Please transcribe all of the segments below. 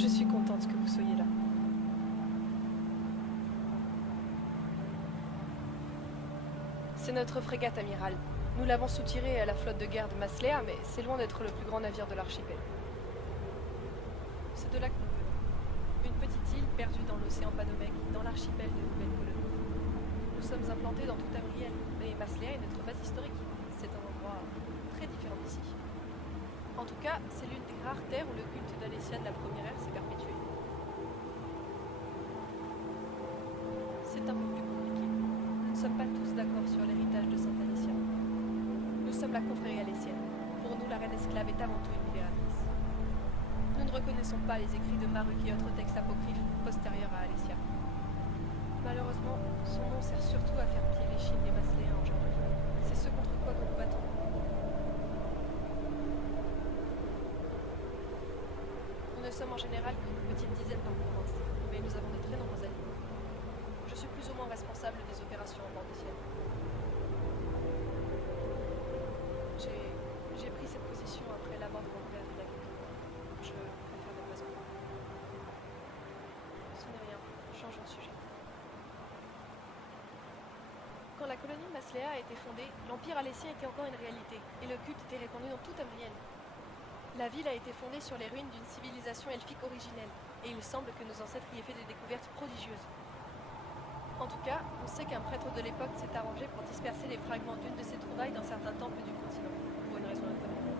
Je suis contente que vous soyez là. C'est notre frégate amiral. Nous l'avons soutirée à la flotte de guerre de Maslea, mais c'est loin d'être le plus grand navire de l'archipel. C'est de là que nous venons. Une petite île perdue dans l'océan Panomèque, dans l'archipel de Nouvelle-Colonie. Nous sommes implantés dans tout Tamriel, mais Maslea est notre base historique. C'est un endroit très différent d'ici. En tout cas, c'est l'une des rares terres où le culte d'Alessia de la première ère s'est perpétué. C'est un peu plus compliqué. Nous ne sommes pas tous d'accord sur l'héritage de Sainte Alessia. Nous sommes la confrérie alésienne. Pour nous, la reine esclave est avant tout une libératrice. Nous ne reconnaissons pas les écrits de Maruk et autres textes apocryphes postérieurs à Alessia. Malheureusement, son nom sert surtout à faire plier les chines des Masléens aujourd'hui. C'est ce contre quoi nous nous battons. Nous ne sommes en général qu'une petite dizaine par province, mais nous avons de très nombreux alliés. Je suis plus ou moins responsable des opérations en bord de ciel. J'ai pris cette position après la mort de mon père il y a quelques mois. Je préfère ne pas en parler. Ce n'est rien, changeons de sujet. Quand la colonie Maslea a été fondée, l'empire aléssien était encore une réalité, et le culte était répandu dans toute Amrienne. La ville a été fondée sur les ruines d'une civilisation elfique originelle, et il semble que nos ancêtres y aient fait des découvertes prodigieuses. En tout cas, on sait qu'un prêtre de l'époque s'est arrangé pour disperser les fragments d'une de ces trouvailles dans certains temples du continent, pour une raison inconnue.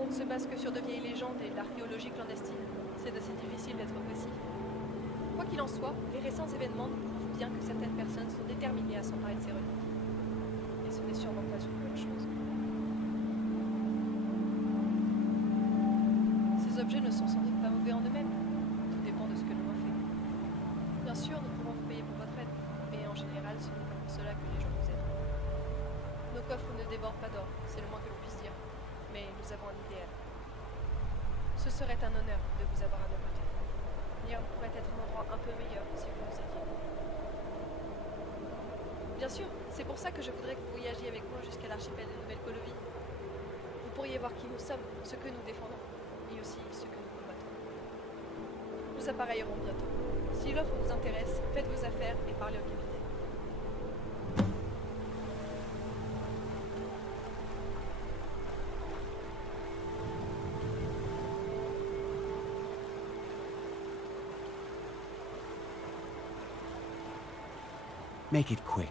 On ne se base que sur de vieilles légendes et de l'archéologie clandestine. C'est assez difficile d'être précis. Quoi qu'il en soit, les récents événements nous prouvent bien que certaines personnes sont déterminées à s'emparer de ces reliques. Et ce n'est sûrement pas une bonne chose. Ces objets ne sont sans doute pas mauvais en eux-mêmes. Tout dépend de ce que l'on en fait. Bien sûr, nous pourrons vous payer pour votre aide, mais en général, ce n'est pas pour cela que les gens nous aident. Nos coffres ne débordent pas d'or, c'est le moins que l'on puisse dire, mais nous avons un idéal. Ce serait un honneur de vous avoir à nos côtés. Nirn pourrait être un endroit un peu meilleur si vous nous aidiez. Bien sûr, c'est pour ça que je voudrais que vous voyagiez avec moi jusqu'à l'archipel de Nouvelle-Colonie. Vous pourriez voir qui nous sommes, ce que nous défendons, et aussi ce que nous combattons. Nous appareillerons bientôt. Si l'offre vous intéresse, faites vos affaires et parlez au capitaine. Make it quick.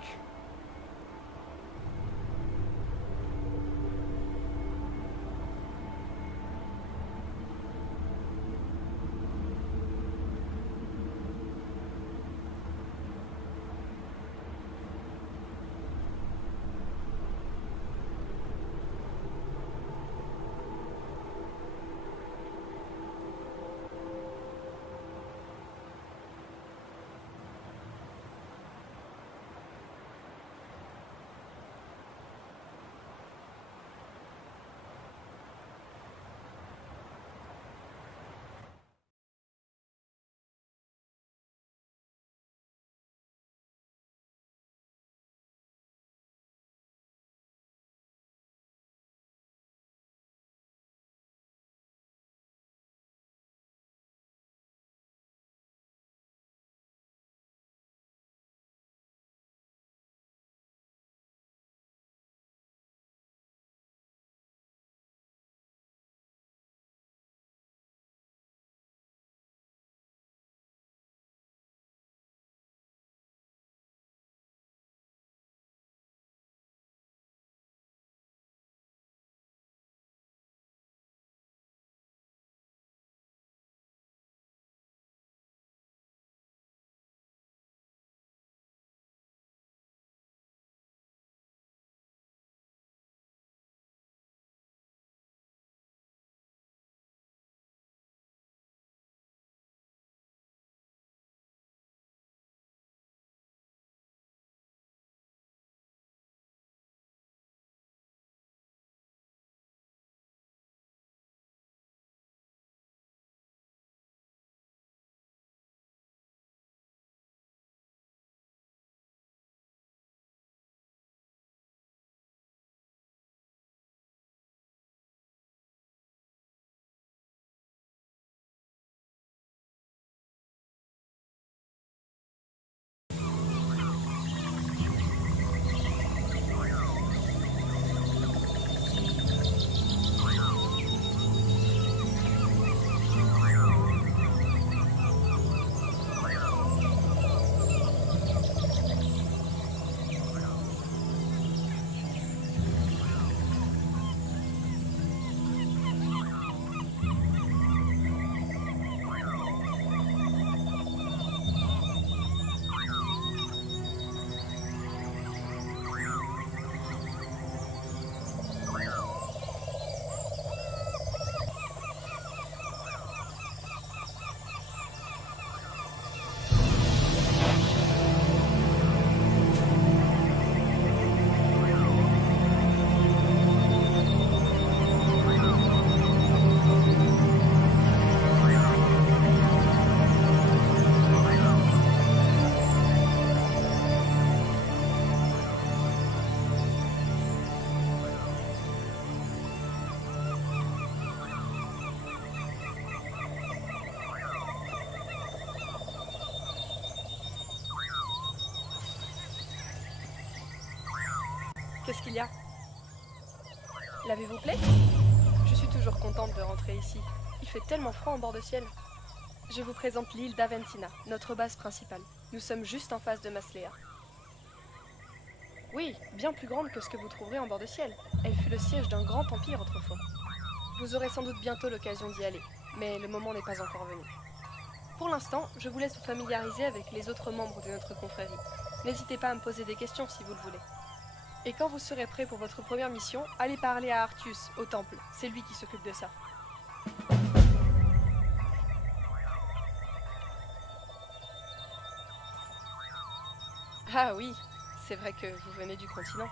Qu'est-ce qu'il y a? L'avez-vous plaît? Je suis toujours contente de rentrer ici. Il fait tellement froid en bord de ciel. Je vous présente l'île d'Aventina, notre base principale. Nous sommes juste en face de Masléa. Oui, bien plus grande que ce que vous trouverez en bord de ciel. Elle fut le siège d'un grand empire autrefois. Vous aurez sans doute bientôt l'occasion d'y aller, mais le moment n'est pas encore venu. Pour l'instant, je vous laisse vous familiariser avec les autres membres de notre confrérie. N'hésitez pas à me poser des questions si vous le voulez. Et quand vous serez prêt pour votre première mission, allez parler à Artius, au temple. C'est lui qui s'occupe de ça. Ah oui, c'est vrai que vous venez du continent.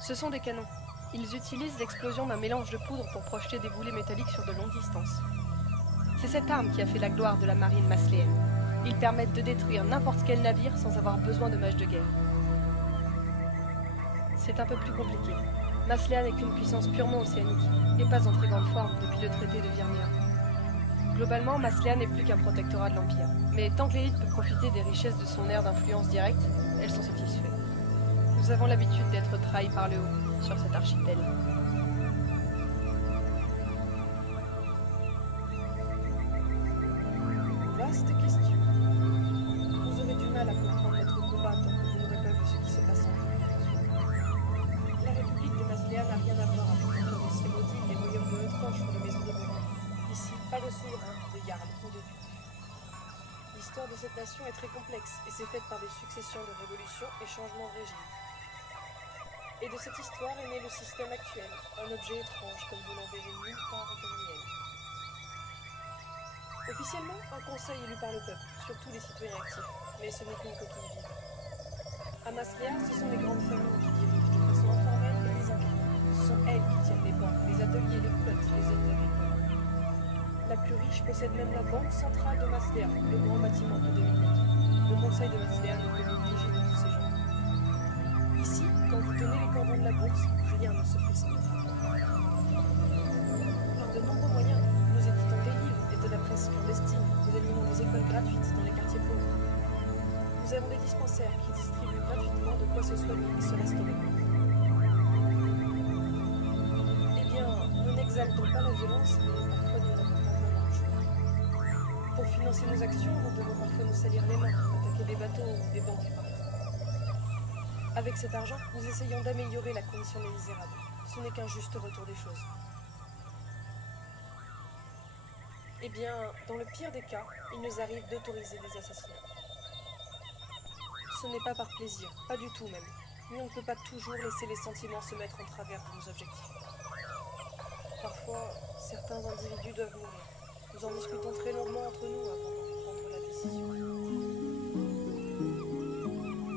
Ce sont des canons. Ils utilisent l'explosion d'un mélange de poudre pour projeter des boulets métalliques sur de longues distances. C'est cette arme qui a fait la gloire de la marine masléenne. Ils permettent de détruire n'importe quel navire sans avoir besoin de mages de guerre. C'est un peu plus compliqué. Masléa n'est qu'une puissance purement océanique, et pas en très grande forme depuis le traité de Virnia. Globalement, Masléa n'est plus qu'un protectorat de l'Empire, mais tant que l'élite peut profiter des richesses de son aire d'influence directe, elles sont satisfaites. Nous avons l'habitude d'être trahis par le haut sur cet archipel. Vaste question. Vous aurez du mal à comprendre notre combat tant que vous n'aurez pas vu ce qui se passe en vous. La République de Masléa n'a rien à voir avec l'empire de Sirodi et les royaumes de Haute-Roche ou les maisons de Borin. Ici, pas de souverain, de jarl ou de duc. L'histoire de cette nation est très complexe et s'est faite par des successions de révolutions et changements de régime. Et de cette histoire est né le système actuel, un objet étrange comme vous n'en verrez nulle part au Commonwealth. Officiellement, un conseil élu par le peuple, surtout les citoyens actifs, mais ce n'est qu'une coquille vide. À Masléa, ce sont les grandes familles qui dirigent de façon informelle et les incarnent. Ce sont elles qui tiennent les banques, les ateliers, les flottes, les zones agricoles. La plus riche possède même la banque centrale de Masléa, le grand bâtiment que domine la ville. Le conseil de Masléa ne peut négliger de tous ces gens. Ici, quand vous tenez les cordons de la bourse, rien ne se précipite. Par de nombreux moyens, nous éditons des livres et de la presse clandestine, nous animons des écoles gratuites dans les quartiers pauvres. Nous avons des dispensaires qui distribuent gratuitement de quoi se soigner et se restaurer. Eh bien, nous n'exaltons pas la violence, mais parfois nous n'avons pas vraiment le choix. Pour financer nos actions, nous devons parfois nous salir les mains, attaquer des bateaux ou des banques par exemple. Avec cet argent, nous essayons d'améliorer la condition des misérables. Ce n'est qu'un juste retour des choses. Eh bien, dans le pire des cas, il nous arrive d'autoriser des assassinats. Ce n'est pas par plaisir, pas du tout même, mais on ne peut pas toujours laisser les sentiments se mettre en travers de nos objectifs. Parfois, certains individus doivent mourir. Nous en discutons très longuement entre nous avant de prendre la décision.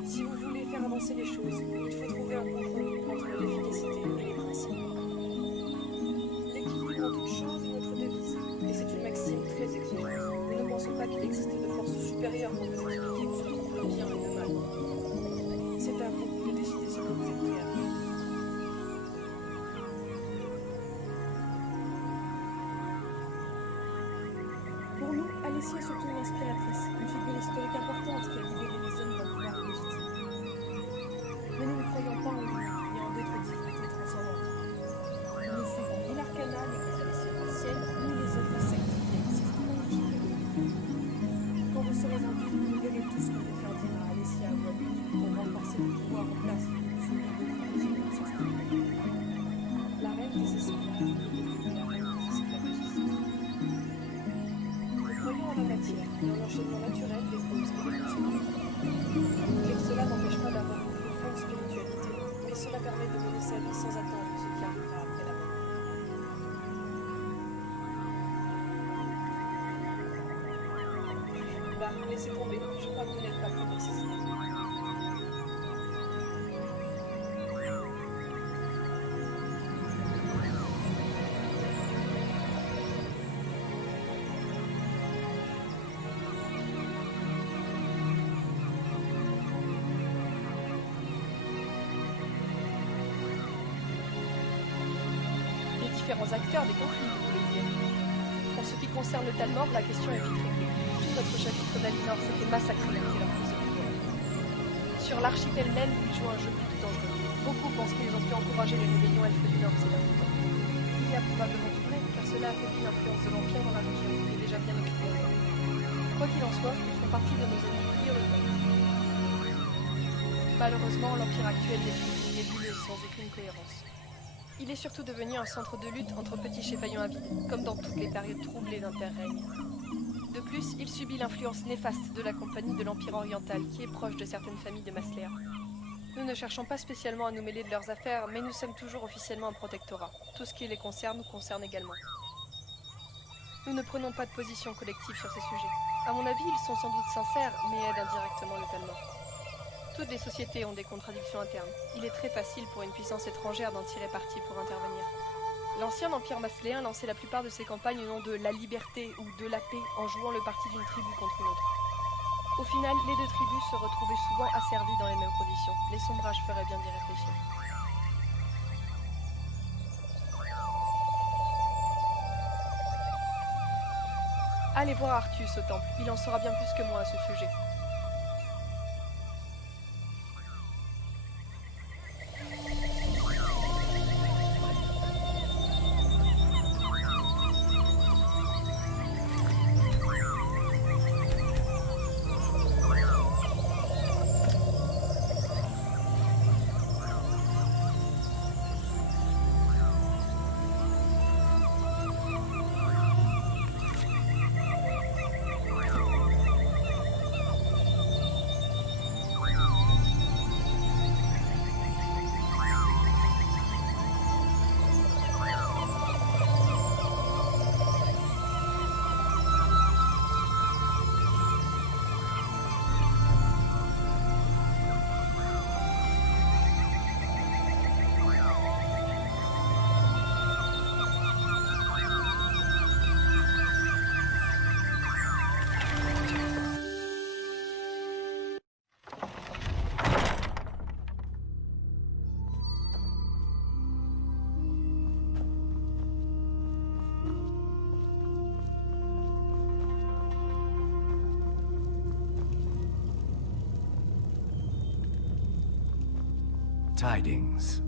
Si vous voulez faire avancer les choses, il faut trouver un compromis entre l'efficacité et les principes. L'équilibre en toute chose est notre devise, et c'est une maxime très exigeante. Nous ne pensons pas qu'il existe de force supérieure pour nous expliquer où se trouve le bien et le mal. C'est à vous de décider ce que vous êtes prêts à faire. Pour nous, Alessia est surtout une inspiratrice, une figure historique importante qui a libéré les hommes d'un pouvoir légitime. Mais nous ne croyons pas en lui et en d'autres divinités transcendantes. Nous ne suivons ni l'arcana, les Alessiennes anciennes, ni les autres sectes qui existent dans l'archipel. Quand vous serez en ville, vous verrez tout ce que vous faire dire à Alessia ou à lui pour renforcer le pouvoir en place sous le régime ancestral. La reine des esclaves est devenue la reine des esclavagistes. Nous croyons en la matière et en l'enchaînement naturel des causes et des conséquences. Dire cela n'empêche pas d'avoir une profonde spiritualité, mais cela permet de mener sa vie sans attendre ce qui arrivera après la mort. Bah, laissez tomber, je crois que vous n'êtes pas prêt pour ces idées. Les différents acteurs des conflits, vous voulez dire. En ce qui concerne le Talmor, la question est vite réglée. Tout notre chapitre d'Alinor s'est fait massacrer après leur prise de pouvoir. Sur l'archipel même, ils jouent un jeu plutôt dangereux. Beaucoup pensent qu'ils ont pu encourager les rébellions elfes du Nord ces derniers temps. Il y a probablement tout vrai, car cela affaiblit l'influence de l'Empire dans la région, qui est déjà bien occupée ailleurs. Quoi qu'il en soit, ils font partie de nos ennemis prioritaires. Malheureusement, l'Empire actuel n'est plus nébuleux et sans aucune cohérence. Il est surtout devenu un centre de lutte entre petits cheffaillons avides, comme dans toutes les périodes troublées d'Interrègne. De plus, il subit l'influence néfaste de la compagnie de l'Empire oriental, qui est proche de certaines familles de Masléa. Nous ne cherchons pas spécialement à nous mêler de leurs affaires, mais nous sommes toujours officiellement un protectorat. Tout ce qui les concerne nous concerne également. Nous ne prenons pas de position collective sur ces sujets. À mon avis, ils sont sans doute sincères, mais aident indirectement localement. Toutes les sociétés ont des contradictions internes. Il est très facile pour une puissance étrangère d'en tirer parti pour intervenir. L'ancien empire masléen lançait la plupart de ses campagnes au nom de la liberté ou de la paix en jouant le parti d'une tribu contre une autre. Au final, les deux tribus se retrouvaient souvent asservies dans les mêmes conditions. Les sombrages feraient bien d'y réfléchir. Allez voir Artus au temple, il en saura bien plus que moi à ce sujet. Tidings.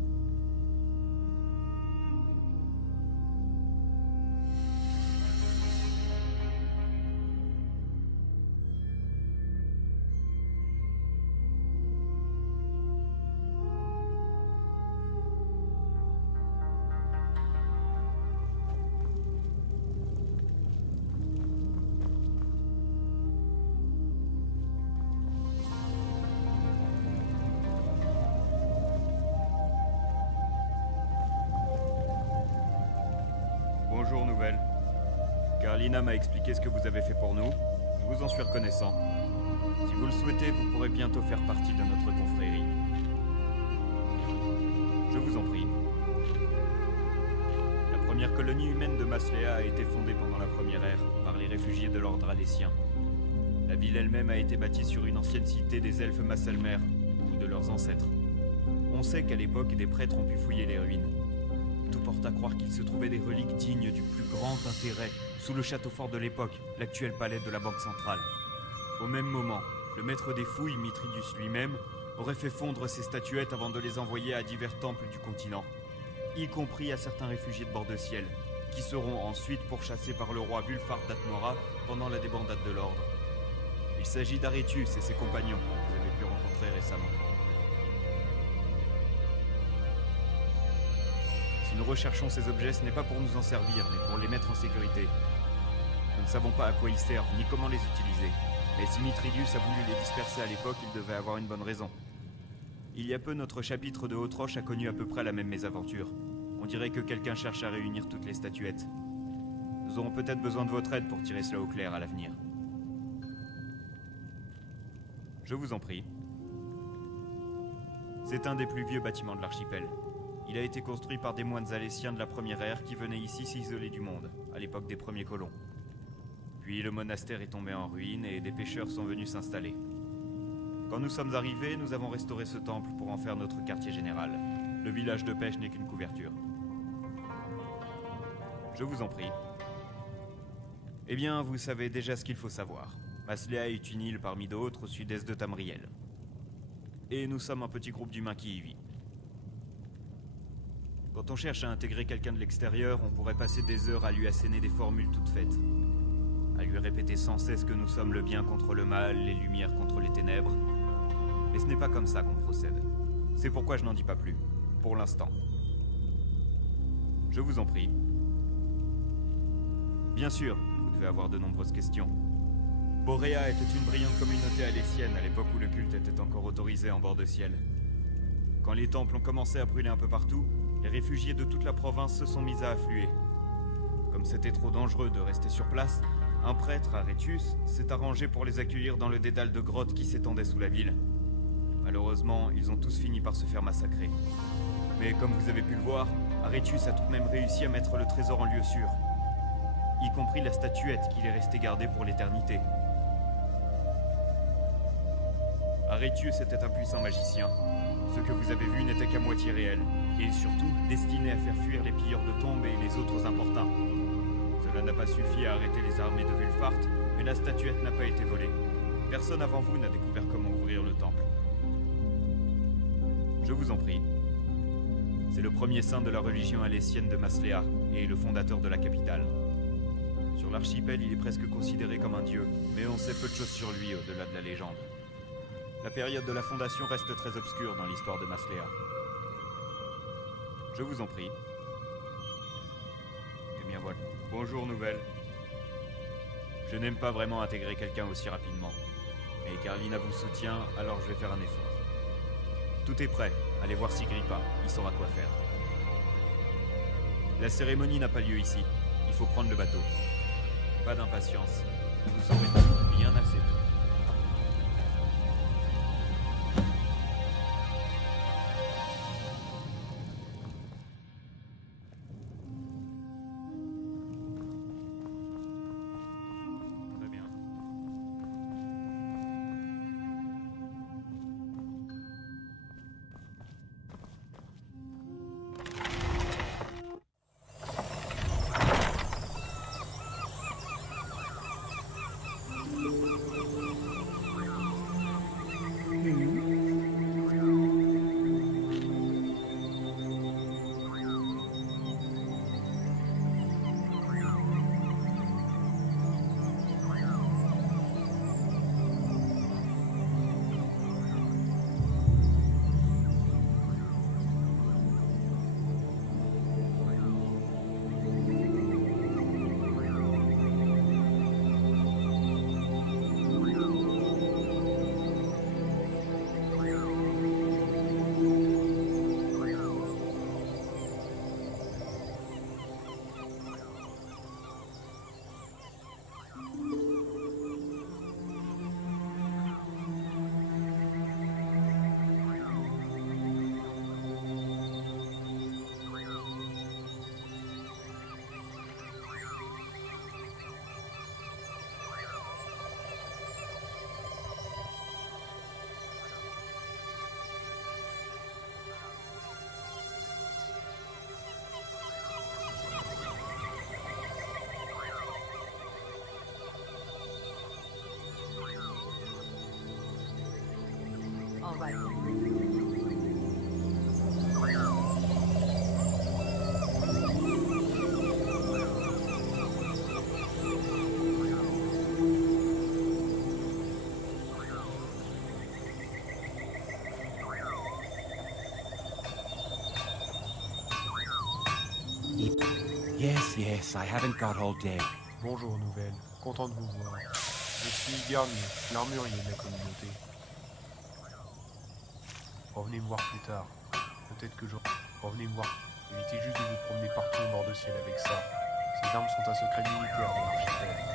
Bonjour, nouvelle. Carlina m'a expliqué ce que vous avez fait pour nous. Je vous en suis reconnaissant. Si vous le souhaitez, vous pourrez bientôt faire partie de notre confrérie. Je vous en prie. La première colonie humaine de Masléa a été fondée pendant la première ère par les réfugiés de l'ordre alécien. La ville elle-même a été bâtie sur une ancienne cité des elfes Massalmer, ou de leurs ancêtres. On sait qu'à l'époque, des prêtres ont pu fouiller les ruines. Tout porte à croire qu'il se trouvait des reliques dignes du plus grand intérêt sous le château fort de l'époque, l'actuel palais de la Banque centrale. Au même moment, le maître des fouilles, Mithridius lui-même, aurait fait fondre ces statuettes avant de les envoyer à divers temples du continent, y compris à certains réfugiés de bord de ciel, qui seront ensuite pourchassés par le roi Wulfar d'Atmora pendant la débandade de l'ordre. Il s'agit d'Arétius et ses compagnons, que vous avez pu rencontrer récemment. Si nous recherchons ces objets, ce n'est pas pour nous en servir, mais pour les mettre en sécurité. Nous ne savons pas à quoi ils servent, ni comment les utiliser. Mais si Mithridius a voulu les disperser à l'époque, il devait avoir une bonne raison. Il y a peu, notre chapitre de Haute-Roche a connu à peu près la même mésaventure. On dirait que quelqu'un cherche à réunir toutes les statuettes. Nous aurons peut-être besoin de votre aide pour tirer cela au clair à l'avenir. Je vous en prie. C'est un des plus vieux bâtiments de l'archipel. Il a été construit par des moines alésiens de la première ère qui venaient ici s'isoler du monde, à l'époque des premiers colons. Puis le monastère est tombé en ruine et des pêcheurs sont venus s'installer. Quand nous sommes arrivés, nous avons restauré ce temple pour en faire notre quartier général. Le village de pêche n'est qu'une couverture. Je vous en prie. Eh bien, vous savez déjà ce qu'il faut savoir. Masléa est une île parmi d'autres au sud-est de Tamriel. Et nous sommes un petit groupe d'humains qui y vit. Quand on cherche à intégrer quelqu'un de l'extérieur, on pourrait passer des heures à lui asséner des formules toutes faites. À lui répéter sans cesse que nous sommes le bien contre le mal, les lumières contre les ténèbres. Mais ce n'est pas comme ça qu'on procède. C'est pourquoi je n'en dis pas plus, pour l'instant. Je vous en prie. Bien sûr, vous devez avoir de nombreuses questions. Boréa était une brillante communauté alésienne à l'époque où le culte était encore autorisé en bord de ciel. Quand les temples ont commencé à brûler un peu partout, les réfugiés de toute la province se sont mis à affluer. Comme c'était trop dangereux de rester sur place, un prêtre, Arétius, s'est arrangé pour les accueillir dans le dédale de grottes qui s'étendait sous la ville. Malheureusement, ils ont tous fini par se faire massacrer. Mais comme vous avez pu le voir, Arétius a tout de même réussi à mettre le trésor en lieu sûr, y compris la statuette qu'il est resté gardée pour l'éternité. Arétius était un puissant magicien. Ce que vous avez vu n'était qu'à moitié réel, et surtout destiné à faire fuir les pilleurs de tombes et les autres importuns. Cela n'a pas suffi à arrêter les armées de Wulfart, mais la statuette n'a pas été volée. Personne avant vous n'a découvert comment ouvrir le temple. Je vous en prie. C'est le premier saint de la religion alésienne de Masléa, et le fondateur de la capitale. Sur l'archipel, il est presque considéré comme un dieu, mais on sait peu de choses sur lui au-delà de la légende. La période de la fondation reste très obscure dans l'histoire de Masléa. Je vous en prie. Eh bien voilà. Bonjour, nouvelle. Je n'aime pas vraiment intégrer quelqu'un aussi rapidement. Mais Carlina vous soutient, alors je vais faire un effort. Tout est prêt. Allez voir Sigrippa, il saura quoi faire. La cérémonie n'a pas lieu ici. Il faut prendre le bateau. Pas d'impatience. Vous saurez tout, bien assez tôt. Très bien. All right. Yes, I haven't got all day. Bonjour Nouvelle, content de vous voir. Je suis Garnier, l'armurier de la communauté. Revenez me voir plus tard. Peut-être que je... Revenez me voir. Évitez juste de vous promener partout au bord de ciel avec ça. Ces armes sont un secret militaire de l'archipel.